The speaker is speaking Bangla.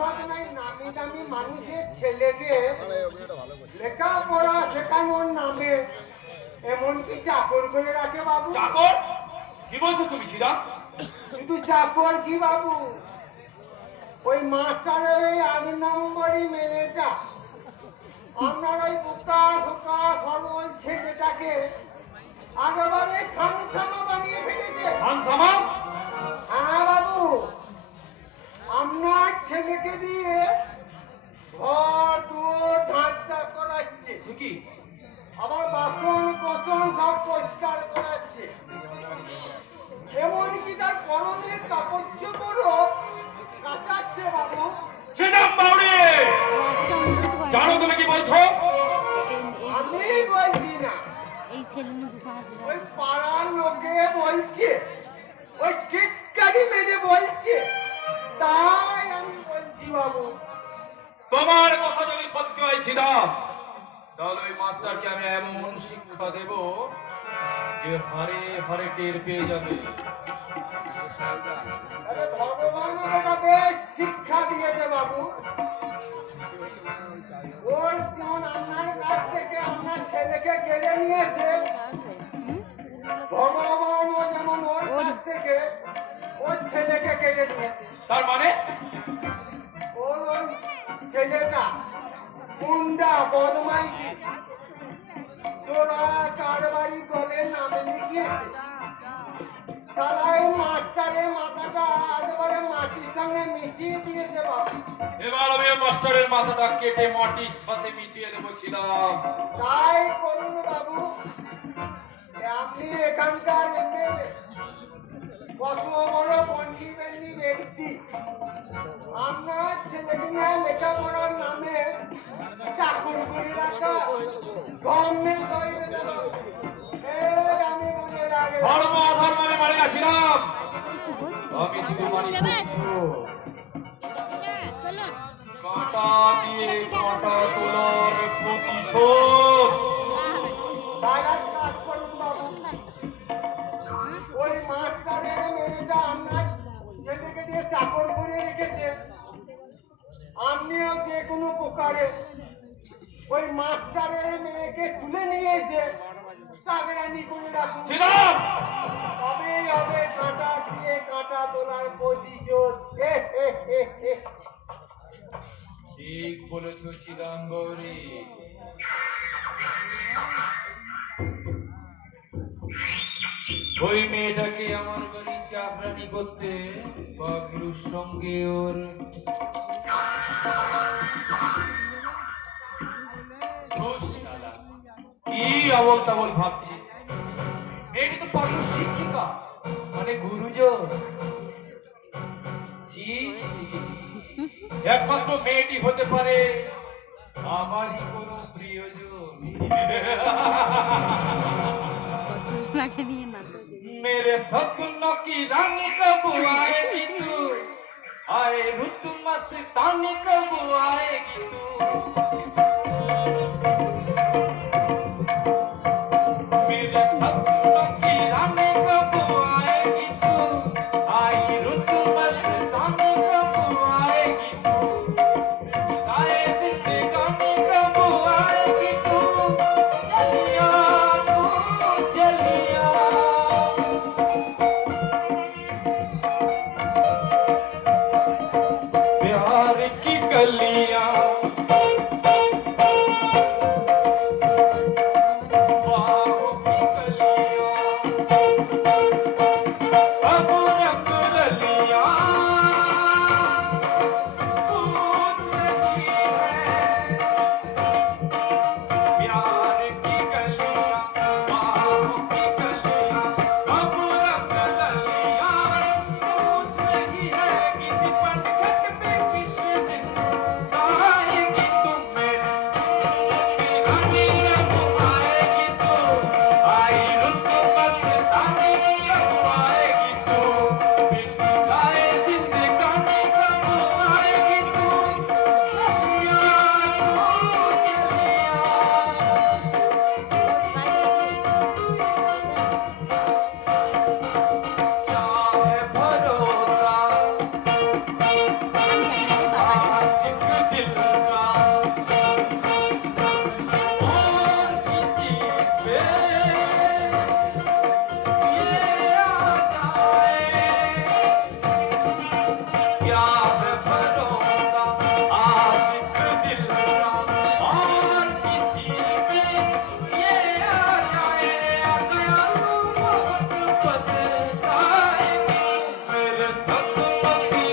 বাজনায় নামি দামি মানুষের ছেলেকে লেখাপড়া শেখানোর নামে এমনকি চাকর করে রাখে বাবু। চাকর? কি বলছো তুমি ছিলা? শুধু চাকর কি বাবু, ওই মাস্টারের ওই 8 নম্বরই মেয়েটা আপনার ওই বোকা ধোকা সরল ছেলেটাকে আগেবারে খানসামা বানিয়ে ফেলেছে। খানসামা? হ্যাঁ বাবু, আপনার ছেলেকে দিয়ে ঘর দুয়ার ঝাঁটা করাচ্ছে, কি? আবার বাসন কোসন সব পরিষ্কার করাচ্ছে, এমনকি তার পরনের কাপড় চোপড়ও কাচাচ্ছে বাবু। ছিলাম বাউরি, জানো তুমি কি বলছো? আমি বলছি না, ওই পাড়ার লোকে বলছে, ওই টিটকারি মেরে বলছে, তাই আমি বলছি বাবু। তোমার কথা যদি সত্যি হয়েছিল তাহলে ওই মাস্টারকে আমি এমন শিক্ষা দেব যে হারে হারে টের পেয়ে যাবে। আরে ভগবান ওটা বেশ শিক্ষা দিয়েছে বাবু। ওর যেমন আপনার কাছ থেকে আপনার ছেলেকে কেড়ে নিয়েছে, ভগবান ও যেমন ওর কাছ থেকে ওর ছেলেকে কেড়ে নিয়েছে। তার মানে ওর ওই ছেলেটা গুন্ডা বদমাইশি চোরা কারবারি দলে নামে লিখিয়েছে। সালাই মাস্টারের মাথাটা একেবারে মাটির সঙ্গে মিশিয়ে দিয়েছে বাবু। এবার আমি মাস্টারের মাথাটা কেটে মাটির সাথে মিটিয়ে দেবো ছিলাম। তাই করুন বাবু, আপনি এখানকার এমএলএ, কত বড় পন্ডিবেন্ডি ব্যক্তি, আপনার ছেলেকে নিয়ে লেখাপড়ার নামে চাকর করে রাখা গভর্নমেন্ট হয়ে গেল। আমি মনে রাখে ধর্ম অধর্ম আমি মারি গেছিলাম, আমি শুধু মানি কাঁটা দিয়ে কাঁটা তোলার প্রতিশোধ। কাজ করুন বাবু, ওই মাস্টারের মেয়েটা আপনার ছেলেকে দিয়ে চাকর করে রেখেছে, আপনিও যে কোনো প্রকারে ওই মাস্টারের মেয়েকে তুলে নিয়ে এসে চাকরানি করে রাখুন, ছিলাম তবেই হবে কাঁটা দিয়ে কাঁটা তোলার প্রতিশোধ। ঠিক বলেছ ছিলাম গৌরী। ওই মেয়েটাকে আমার বাড়ি চাকরানি করতে পাগলুর সঙ্গে ওর কি আবল তাবল ভাবছি। মেয়েটি তো পাগলুর শিক্ষিকা, মানে গুরুজন। ছি ছি ছি ছি ছি। একমাত্র মেয়েটি হতে পারে আমারই কোনো প্রিয়জন। मेरे सपनों की रंग कब आएगी तू, आए रुत मस्तानी कब आएगी तू। मेरे सपनों की रंग कब आएगी तू, आई रुत मस्तानी कब आएगी तू, आए जिंदगानी कब आएगी तू, चलिया तू चलिया। प्यार की गलियां बाहों की गलियां अब रंग रलियां पूछ रही है। प्यार की गलियां बाहों की गलियां अब रंग रलियां पूछ रही है। किसी पनघट पे किस दिन आएगी সত্যি